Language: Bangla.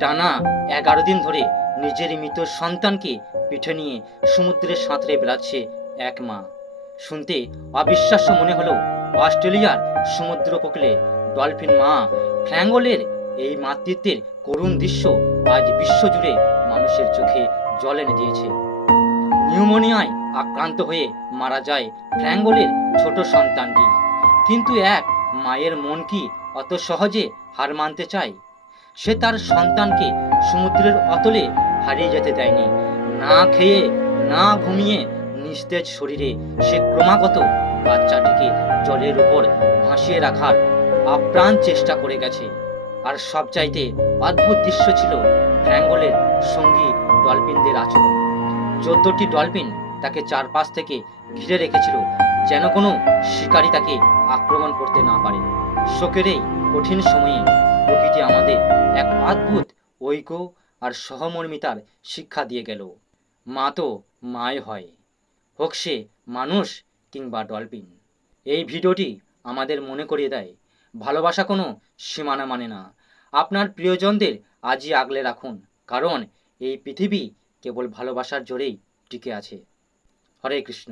টানা 11 দিন ধরে নিজের মৃত সন্তানকে পিঠে নিয়ে সমুদ্রে সাঁতরে বেড়াচ্ছে এক মা। শুনতে অবিশ্বাস্য মনে হলো অস্ট্রেলিয়ার সমুদ্র উপকূলে ডলফিন মা ফ্র্যাঙ্গলের এই মাতৃত্বের করুণ দৃশ্য আজ বিশ্বজুড়ে মানুষের চোখে জল এনে দিয়েছে। নিউমোনিয়ায় আক্রান্ত হয়ে মারা যায় ফ্র্যাঙ্গলের ছোট সন্তানটি, কিন্তু এক মায়ের মন কি অত সহজে হার মানতে চায়? সে তার সন্তানকে সমুদ্রের অতলে হারিয়ে যেতে দেয়নি। না খেয়ে না ঘুমিয়ে নিস্তেজ শরীরে সে ক্রমাগত বাচ্চাটিকে জলের উপর ভাসিয়ে রাখার আপ্রাণ চেষ্টা করে গেছে। আর সবচাইতে অদ্ভুত দৃশ্য ছিল ফ্র্যাঙ্গলের সঙ্গী ডলফিনদের আচরণ। 14টি ডলফিন তাকে চারপাশ থেকে ঘিরে রেখেছিল, যেন কোনো শিকারী তাকে আক্রমণ করতে না পারে। শোকের এই কঠিন সময়ে প্রকৃতি আমাদের এক অদ্ভুত ঐক্য আর সহমর্মিতার শিক্ষা দিয়ে গেল। মা তো মাই হয়, হোক সে মানুষ কিংবা ডলফিন। এই ভিডিওটি আমাদের মনে করিয়ে দেয়, ভালোবাসা কোনো সীমানা মানে না। আপনার প্রিয়জনদের আজই আগলে রাখুন, কারণ এই পৃথিবী কেবল ভালোবাসার জোরেই টিকে আছে। হরে কৃষ্ণ।